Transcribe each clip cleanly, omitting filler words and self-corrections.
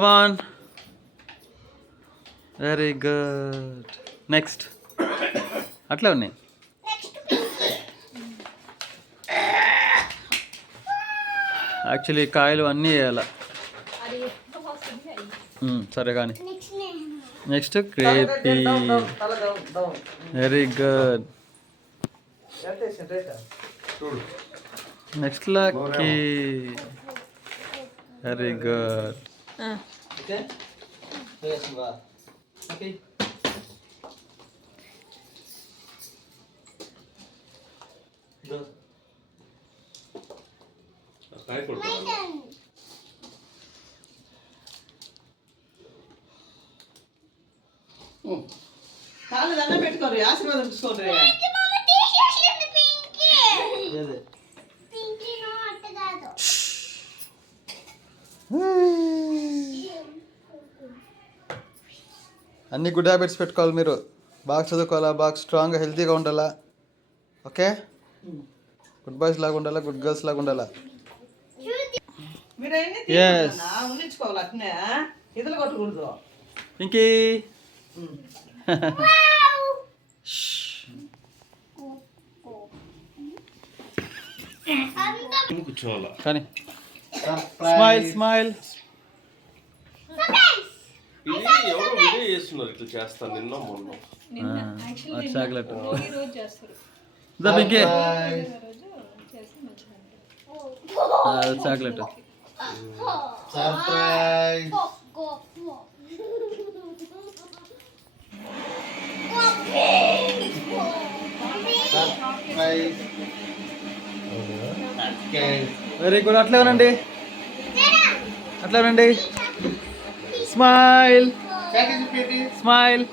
కమాన్, very good. Next అట్లా ఉన్నాయి. Actually కాయలు అన్నీ వేయాల. సరే కానీ next creepy, very good. Next lucky, very good. కాళ్ళు దండం పెట్టుకోరు, ఆశీర్వాదం తీసుకోండి. అన్ని గుడ్ హ్యాబిట్స్ పెట్టుకోవాలి మీరు. బాగా చదువుకోవాలా, బాగా స్ట్రాంగ్గా హెల్తీగా ఉండాలా. ఓకే, గుడ్ బాయ్స్ లాగా ఉండాలా, గుడ్ గర్ల్స్ లాగా ఉండాలా. ఉండించుకోవాలి అట్నే, ఇతలు కొట్టకూడదు. ఇంకే కానీ స్మైల్ స్మైల్. ఇది ఎవరో వీడియో చేస్తున్నారు, ఇట్లా చేస్తాను నిన్న మొన్న. Chocolate chocolate surprise. Very good. అట్లే ఉనండి, అట్లే ఉనండి. స్మైల్ స్మైల్,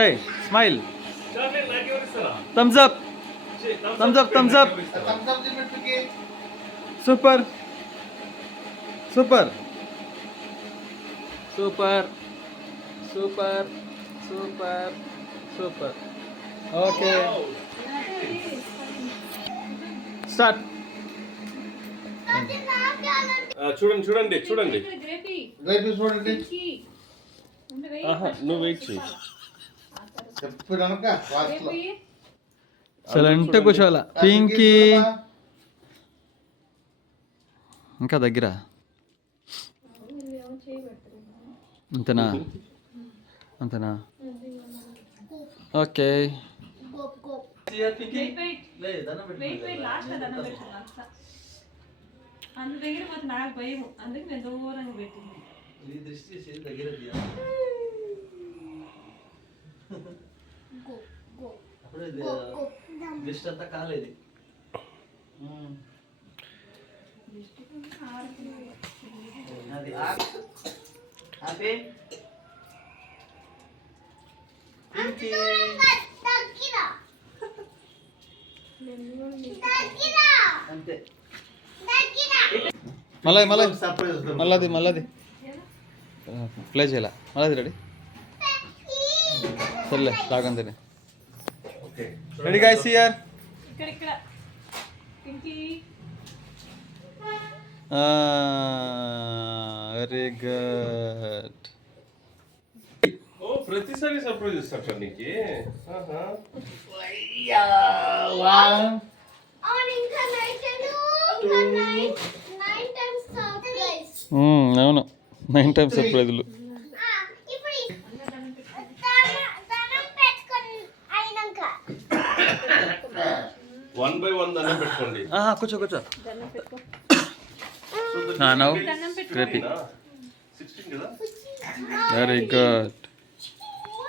ఏయ్ smile. Thumbs up, thumbs up, thumbs up. Super super super super super super. Okay start. చూడండి చూడండి చూడండి. చూడండి, నువ్వు వెయిట్ చేయి. సైలెంట్ కూర్చోవాలా. పింకీ ఇంకా దగ్గర. అంతేనా, అంతేనా. ఓకే నాకు భయం, అందుకే నేను దూరంగా పెట్టింది. లిస్ట్ అంతా కాలేదు. అంతే. మళ్ళీ ప్లే చేయాల. మళ్ళీ రెడీ. సర్లే రాగంతే. Ready guys, here. Very good. ఓ ప్రతిసారి సర్ప్రైజ్ ఇస్తాడు నీకు. అవును, 9 times సర్ప్రైజులు. 1 by 1 దండం పెట్టుకోండి. కూర్చో కూర్చో. నవ్వు క్రేపీ, వెరీ గుడ్.